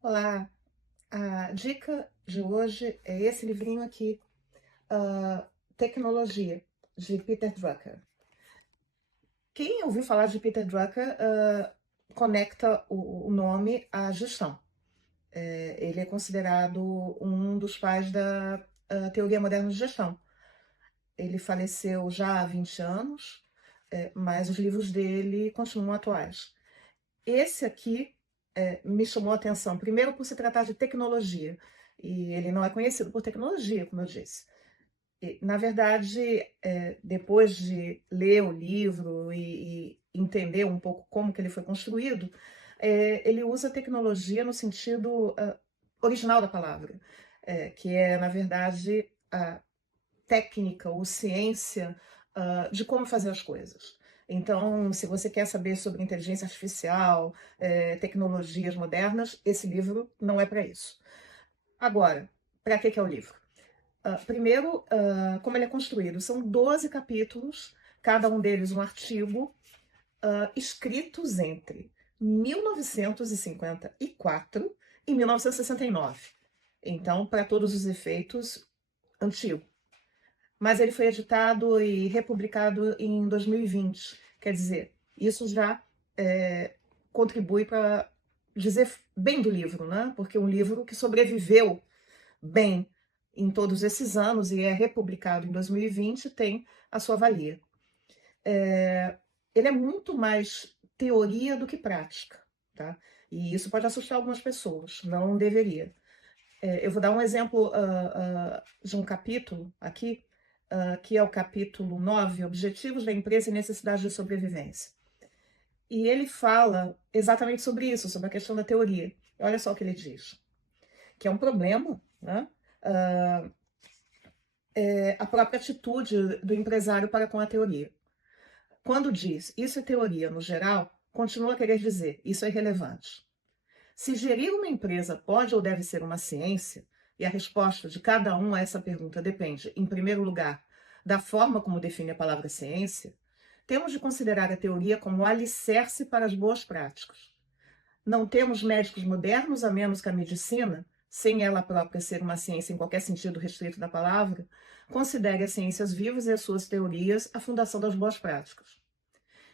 Olá, a dica de hoje é esse livrinho aqui, Tecnologia, de Peter Drucker. Quem ouviu falar de Peter Drucker conecta o nome à gestão. Ele é considerado um dos pais da teoria moderna de gestão. Ele faleceu já há 20 anos, mas os livros dele continuam atuais. Esse aqui me chamou a atenção, primeiro por se tratar de tecnologia, e ele não é conhecido por tecnologia, como eu disse. Na verdade, depois de ler o livro e entender um pouco como que ele foi construído, ele usa tecnologia no sentido original da palavra, que é, na verdade, a técnica ou ciência de como fazer as coisas. Então, se você quer saber sobre inteligência artificial, tecnologias modernas, esse livro não é para isso. Agora, para que é o livro? Primeiro, como ele é construído, são 12 capítulos, cada um deles um artigo, escritos entre 1954 e 1969. Então, para todos os efeitos, antigo. Mas ele foi editado e republicado em 2020. Quer dizer, isso já contribui para dizer bem do livro, né? Porque um livro que sobreviveu bem em todos esses anos e é republicado em 2020 tem a sua valia. Ele é muito mais teoria do que prática, tá? E isso pode assustar algumas pessoas, não deveria. Eu vou dar um exemplo de um capítulo aqui, que é o capítulo 9, Objetivos da Empresa e Necessidade de Sobrevivência. E ele fala exatamente sobre isso, sobre a questão da teoria. Olha só o que ele diz, que é um problema, né? A própria atitude do empresário para com a teoria. Quando diz isso é teoria no geral, continua a querer dizer isso é irrelevante. Se gerir uma empresa pode ou deve ser uma ciência, e a resposta de cada um a essa pergunta depende, em primeiro lugar, da forma como define a palavra ciência, temos de considerar a teoria como alicerce para as boas práticas. Não temos médicos modernos, a menos que a medicina, sem ela própria ser uma ciência em qualquer sentido restrito da palavra, considere as ciências vivas e as suas teorias a fundação das boas práticas.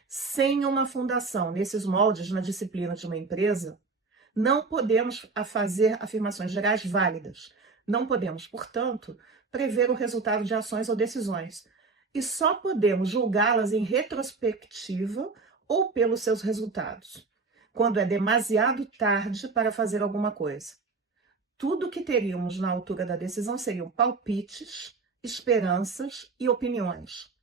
Sem uma fundação nesses moldes na disciplina de uma empresa, não podemos fazer afirmações gerais válidas. Não podemos, portanto, prever o resultado de ações ou decisões. E só podemos julgá-las em retrospectiva ou pelos seus resultados, quando é demasiado tarde para fazer alguma coisa. Tudo o que teríamos na altura da decisão seriam palpites, esperanças e opiniões.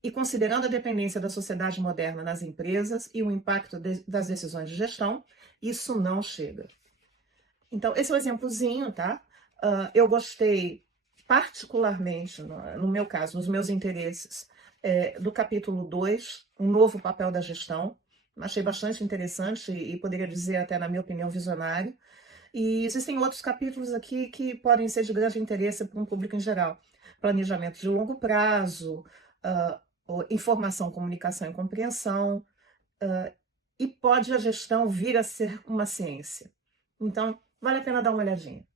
E considerando a dependência da sociedade moderna nas empresas e o impacto das decisões de gestão, isso não chega. Então, esse é um exemplozinho, tá? Eu gostei particularmente, no meu caso, nos meus interesses, do capítulo 2, um novo papel da gestão. Achei bastante interessante e poderia dizer até, na minha opinião, visionário. E existem outros capítulos aqui que podem ser de grande interesse para um público em geral. Planejamento de longo prazo, informação, comunicação e compreensão, e pode a gestão vir a ser uma ciência. Então, vale a pena dar uma olhadinha.